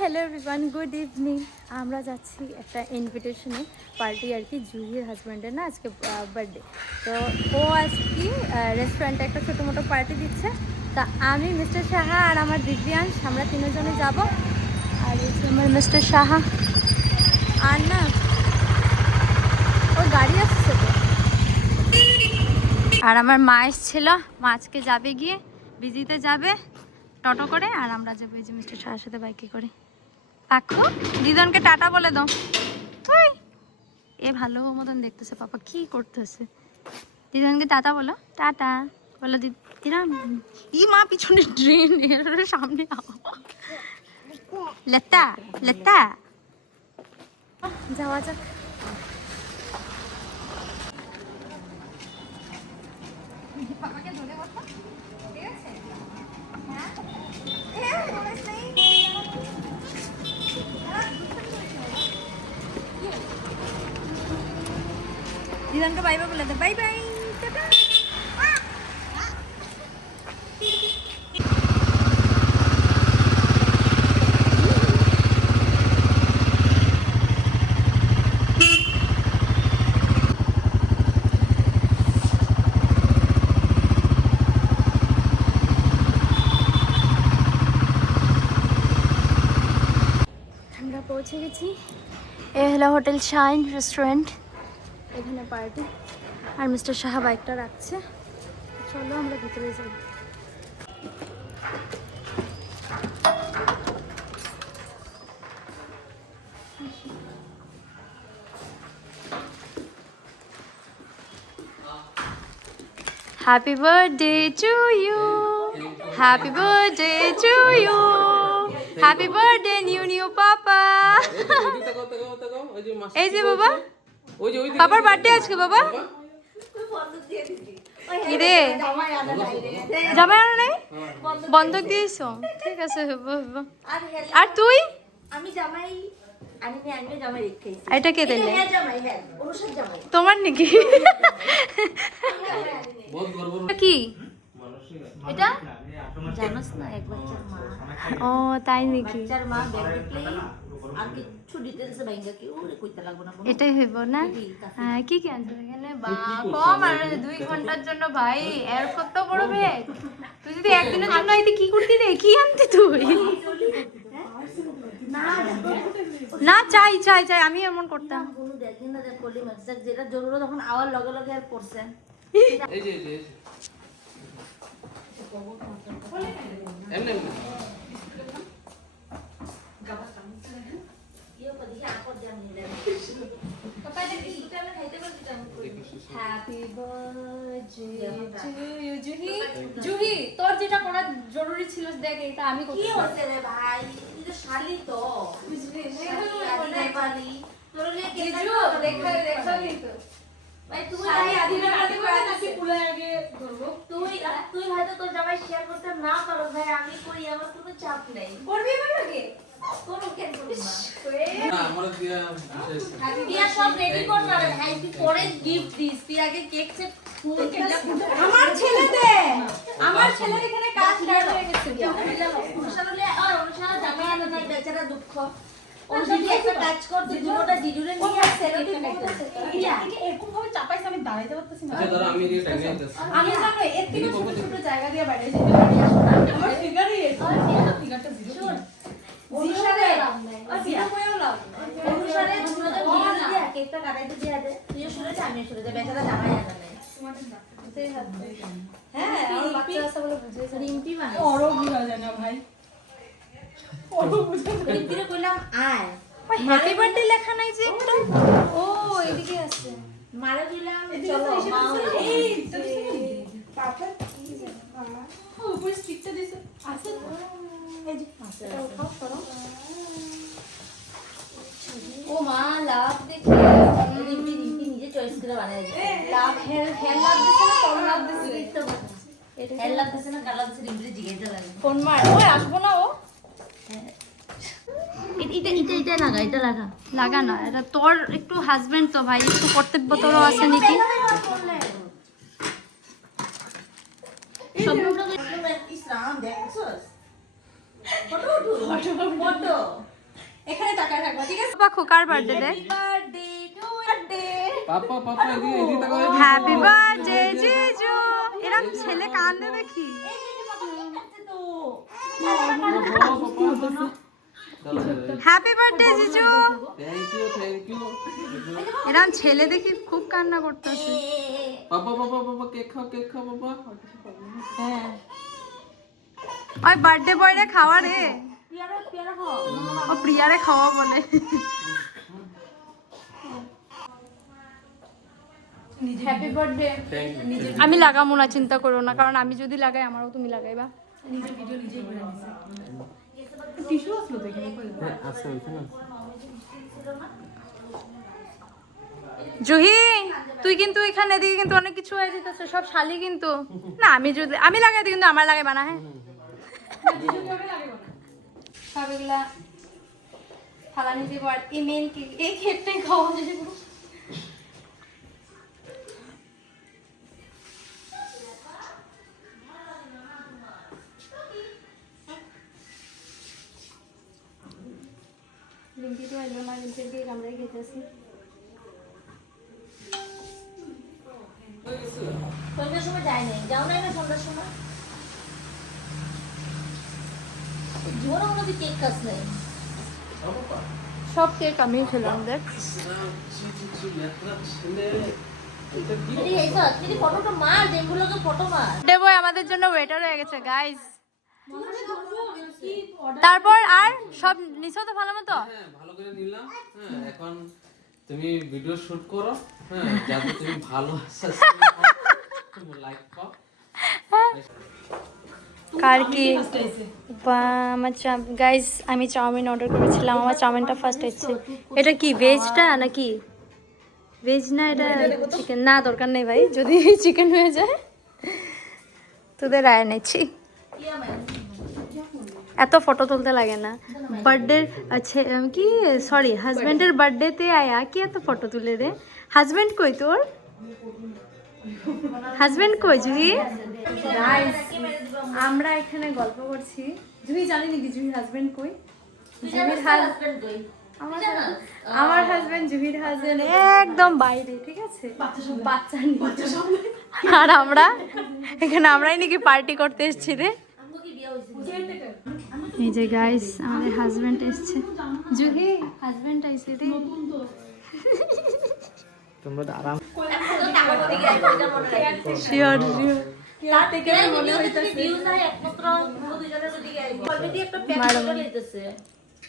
Hello everyone, good evening. আমরা যাচ্ছি একটা ইনভিটেশনে পার্টি আর কি, জুহির হাজব্যান্ডের না আজকে বার্থডে। তো ও আজকে রেস্টুরেন্টে একটা ছোটো মোটো পার্টি দিচ্ছে। তা আমি, মিস্টার সাহা আর আমার দিব্যাংশ আমরা তিনজনে যাব। আর হচ্ছে আমার মিস্টার সাহা আর না ওর গাড়ি আসছে তো। আর আমার মা এসেছিল, মা আজকে যাবে গিয়ে বিজিতে যাবে টোটো করে, আর আমরা যাবো এই যে মিস্টার সাহার সাথে বাইকে করে। দেখো দিদনকে টাটা বলে দাও। তুই এ ভালো মতন দেখতেছে পাপা কি করতেছে। দিদনকে টাটা বলো, টাটা বলো দিদিরা। ই মা পিছনে ড্রেন, এর সামনে লেতা লেতা। যাওয়া যাক। পাপাকে ধরে বসো, ঠিক আছে? দিদানকে বাই বাই বলে দে, বাই বাই, টাটা। আমরা পৌঁছে গেছি। এ হলো হোটেল শাইন রেস্টুরেন্ট, এখানে পার্টি। আর মিস্টার সাহা বাইকটা রাখছে। চলো আমরা ভিতরে যাই। Happy birthday to you, happy birthday to you, happy birthday new papa. এই যে বাবা, পাপার বার্থডে আজকে। বাবা কি রে, জামাই আনো নাই? বন্ধক দিয়েছ? ঠিক আছে, আর তুই? আমি জামাই আনিনি, আমি জামাই রেখেছি। এটা কে দিলে? হ্যাঁ জামাই, হ্যাঁ অনুষদ জামাই। তোমার নাকি? কি এটা জানোস না, এক বাচ্চার মা। ও তাই নাকি? বাচ্চার মা ব্যাংকে আর কিছু ডিটেইলস ব্যাংকে কি ওরে কইতে লাগবে না। এটাই হইব না? হ্যাঁ, কি কি আনছো এখানে? বা কম আর 2 ঘন্টার জন্য ভাই, এর কত বড় ব্যাগ। তুই যদি একদিনের জন্য আইতে কি করতি রে? কি আনতি তুই? না চাই চাই চাই, আমি এমন করতাম। কোনো দেখেন না, দেখ কলি মাছ যেটা জরুরি তখন আওয়ার লগে লগে আর পড়ছে। এই যে এমনি ইও কদি আপর জানি না। পাপা এটা বিস্কুট আমি খাইতে পারবি তো? Happy birthday to you Juhi. Juhi, তোর যেটা করা জরুরি ছিল দেখ, এটা আমি কি করতে। হচ্ছে রে ভাই, তুই তো শালি তো বুঝলি না পারি তোর লে কে দেখা দেখা কিন্তু ভাই তুই শালি আদিনা আদি করে নাকি পুলে আগে ধরবো। তুই হয়তো তোর জামাই শেয়ার করতে না পারো ভাই, আমি করি, আমার কোনো চাপ নেই। করবি এবার আগে কোনো কেন করব না। না আমার দিয়া দিয়া সব রেডি কর না রে ভাই, তুই পরে গিফট দিস, তুই আগে কেক সে আমার ছেলে দে, আমার ছেলের এখানে কাজ স্টার্ট হয়ে গেছে। অনুসারে আর অনুসারে জামাই আনা যায়, বেচারা দুঃখ। অনুসারে একটা কাজ কর, তুই দুটোটা জিজুরে নিয়ে আসে এরকম ভাবে চাপাইছে, আমি দাঁড়াইতে পারতেছি না। আচ্ছা দাঁড়া আমি দিয়ে টাইম দিতেছি। আমি জানো এর থেকে ছোট ছোট জায়গা দিয়ে বাইরে যেতে বাড়ি আসো না। আমার ফিগারই ফিগারটা জিরো। অনুসারে আর জিরো হয়েও লাভ নেই। অনুসারে দুটোটা জিজুরে দিয়ে কেকটা কাটাইতে দিয়ে দে, তুইও সরে যা, আমিও সরে যা, বেচারা জামাই আনা নেই। হ্যাঁ, আমার বাচ্চা আছে বলে বুঝেছে। রিম্পি মানে ওরও বুঝা যায় না ভাই, ওরও বুঝা যায় না। রিম্পিরে কইলাম আয়, হ্যাপি বার্থডে লেখা নাই যে একটা। ও এদিকে আছে। মারে কইলাম চলো মা এই পাপা কি জানো মামা ও উপরে স্টিকটা দিছে আছে তো। এই যে এটা উঠাও করো। ও মা লাভ দেখে রিম্পি নিজে চয়েস করে বানায় দিছে। লাভ হেল লাভ দিছে না কম লাভ দিছে? এটা হেল লাগতেছে না, কালা দিছে, রিম্পি জিগাইতে লাগে। ফোন মার, ওই আসবো না ও। এটা লাগা, এটা লাগা। লাগা না, এটা তোর একটু হাজবেন্ড তো ভাই, একটু কর্তব্য তোরও আছে নাকি? সব ইসলাম দেখছস? ফটো ফটো এখানে তাকায় থাকবা ঠিক আছে পাখু কার বার্থডে রে বার্থডে টু বার্থডে পাপা পাপা এদিকে এদিকে তাকাও হ্যাপি বার্থডে জিজু এরকম ছেলে কান্দে দেখি হ্যাপি বার্থডে জিজু থ্যাংক ইউ এরকম ছেলে দেখি খুব কান্না করতেছে পাপা পাপা পাপা কেক খাও পাপা হ্যাঁ ওই বার্থডে বয়রে খাওয়া রে পিয়ারা খাও ও প্রিয়ারে খাওয়া বলে হ্যাপি বার্থডে থ্যাংক ইউ আমি লাগাবো না চিন্তা করো না কারণ আমি যদি লাগাই আমারও তুমি লাগাইবা আচ্ছা ওইখানে জুহি তুই কিন্তু এখানে এদিকে কিন্তু অনেক কিছু হয়ে যেতেছে সব শালি কিন্তু না আমি যদি আমি লাগাই দিই কিন্তু আমার লাগাইবা না হ্যাঁ সব এগুলা ফালানি দিব আর এই মেন কি এই ক্ষেত্রে খাওয়া দিব রিঙ্কি তো এলো না রিঙ্কির দিয়ে আমরা খেতেছি সন্ধ্যার সময় যাই নাই যাও নাই না সন্ধ্যার সময় জীবনে কোনো কেক কাজ নেই সব কেক আমি খেলাম দেখ ফটোটা মার যেগুলোকে ফটো মার দেবো আমাদের জন্য ওয়েটার হয়ে গেছে গাইস তারপর আর সব নিছো তো ভালো মতো হ্যাঁ ভালো করে নিলাম হ্যাঁ এখন তুমি ভিডিও শুট করো হ্যাঁ যাতে তুমি ভালো লাইক পাও কার কি বা আমার গাইস আমি চাউমিন অর্ডার করেছিলাম আমার চাউমিনটা ফার্স্ট হচ্ছে এটা কি ভেজটা নাকি ভেজ না এটা চিকেন না দরকার নেই ভাই যদি চিকেন হয়ে যায় তোদের রায় নিচ্ছি এত ফটো তুলতে লাগে না বার্থডে আচ্ছা কি সরি হাজব্যান্ডের বার্থডেতে আয়া কি এত ফটো তুলে রে হাজব্যান্ড কই তোর হাজব্যান্ড কই জুহি আমরা এখানে গল্প করছি জুহি জানি নাকি জুহি হাজব্যান্ড কই জুহির আমার হাজব্যান্ড জুহির হাজব্যান্ড একদম বাইরে ঠিক আছে বাচ্চা নিয়ে আর আমরা এখানে আমরাই নাকি পার্টি করতে এসেছি রে এই যে গাইস আমাদের হাজব্যান্ড এসছে জুহি হাজব্যান্ড আইছে রে তোমরা আরাম শিওর শিওর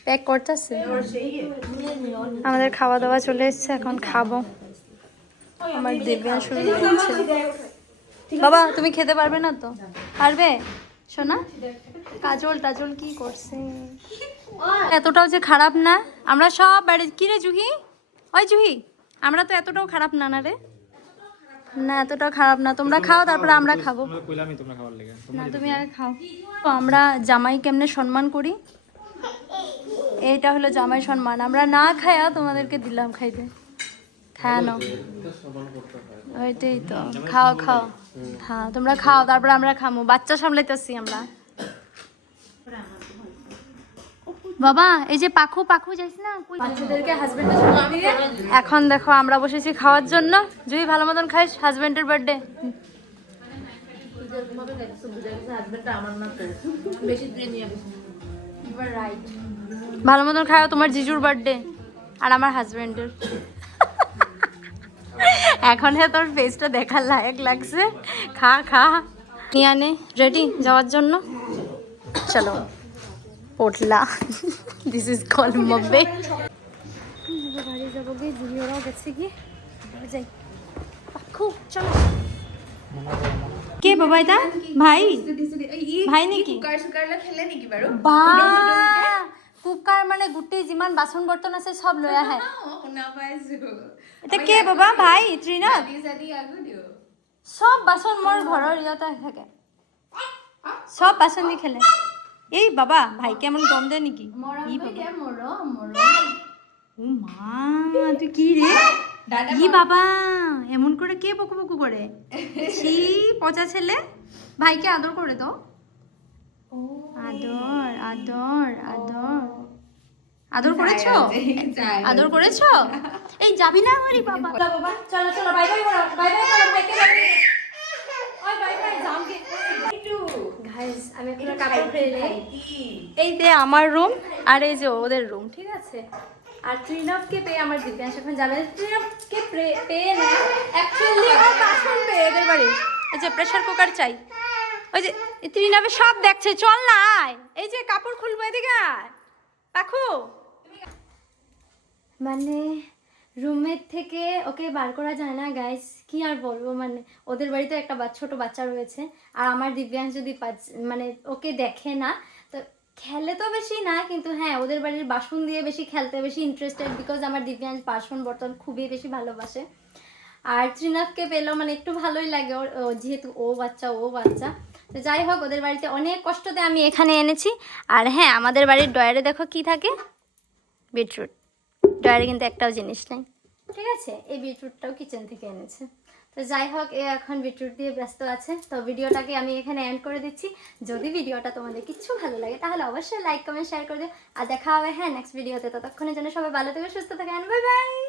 প্যাক করতেছে আমাদের খাওয়া দাওয়া চলে এসছে এখন খাবো আমার দেবে শুরু হচ্ছে বাবা তুমি খেতে পারবে না তো পারবে শোনা কাজল টাজল কি করছে এতটাও যে খারাপ না আমরা সব বাইরে কি রে জুহি ওই জুহি আমরা তো এতটাও খারাপ না না রে না এতটাও খারাপ না তোমরা খাও তারপরে আমরা খাবো না তুমি আর খাও তো আমরা জামাই কেমনে সম্মান করি এইটা হলো জামাই সম্মান আমরা না খায়া তোমাদেরকে দিলাম খাইতে খায় না ওইটাই তো খাও খাও হ্যাঁ তোমরা খাও তারপরে আমরা খামো বাচ্চা সামলাইতেছি আমরা বাবা এই যে পাখু পাখু যাইস না বাচ্চাদেরকে হাজবেন্ডের সামনে দিয়ে এখন দেখো আমরা বসেছি খাওয়ার জন্য যদি ভালো মতন খাইস হাজবেন্ডের বার্থডে ভালো মতন খাও তোমার জিজুর বার্থডে আর আমার হাজবেন্ডের এখন তোর ফেসটা দেখার লায়ক লাগছে খা খা নিয়ে আনে রেডি যাওয়ার জন্য চলো পোটলা দিস ইজ কল মব্বে বাড়ি যাবো গিয়ে জুলিওরাও গেছে গিয়ে যাই খুব চলো কে বাবা এটা ভাই ভাই নেকি বা কুকার মানে গোটেই যিমান বাচন বৰ্তন আছে সব লৈ আহে এটা কে বাবা ভাই ত্ৰিনাথ সব বাচন মোৰ ঘৰৰ ইয়াতে থাকে সব বাচন দি খেলে এই বাবা ভাই কেমন গম দে নেকি ও মা তুই কি রে ই বাবা এমন করে কে বকু বকু করে ছি পচা ছেলে ভাইকে আদর করে দাও আদর আদর আদর আদর করেছো? আদর করেছো? এই যাবি না আমারই বাবা। বাবা চলো চলো বাই বাই করো বাই বাই করো ভাইকে বাই বাই ওই বাই বাই জামকে একটু গাইস আমি এখন কাপড় ফেলে এই যে আমার রুম আর এই যে ওদের রুম, ঠিক আছে? আর ত্রিনবকে পেয়ে আমার দিব্যাংশ এখন যাবে। ত্রিনবকে পেয়ে না, অ্যাকচুয়ালি ও বাসন পেয়ে এদের বাড়ি। এই যে প্রেসার কুকার চাই, ওই যে ত্রিনবে সব দেখছে, চল না আয়। এই যে কাপড় খুলবো, এদিকে আয় পাখু। মানে রুমের থেকে ওকে বার করা যায় না গাইস, কি আর বলবো। মানে ওদের বাড়িতে একটা ছোট বাচ্চা রয়েছে, আর আমার দিব্যাংশ যদি মানে ওকে দেখে না তো খেলে তো বেশি না, কিন্তু হ্যাঁ ওদের বাড়ির বাসন দিয়ে বেশি খেলতে বেশি ইন্টারেস্টেড, বিকজ আমার দিব্যাংশ বাসন বর্তন খুবই বেশি ভালোবাসে। আর ত্রিনাথকে পেলেও মানে একটু ভালোই লাগে যেহেতু ও বাচ্চা। তো যাই হোক, ওদের বাড়িতে অনেক কষ্টতে আমি এখানে এনেছি। আর হ্যাঁ আমাদের বাড়ির ডয়ারে দেখো কি থাকে, বিটরুট। ডয়ারে কিন্তু একটাও জিনিস নেই, ঠিক আছে? এই বিটরুটটাও কিচেন থেকে এনেছে। তো যাই হোক, এ এখন বিটরুট দিয়ে ব্যস্ত আছে। তো ভিডিওটাকে আমি এখানে এন্ড করে দিচ্ছি। যদি ভিডিওটা তোমাদের কিছু ভালো লাগে তাহলে অবশ্যই লাইক কমেন্ট শেয়ার করে দিও। আর দেখা হবে হ্যাঁ নেক্সট ভিডিওতে। ততক্ষণের জন্য সবাই ভালো থেকে সুস্থ থাকেন, বাই বাই।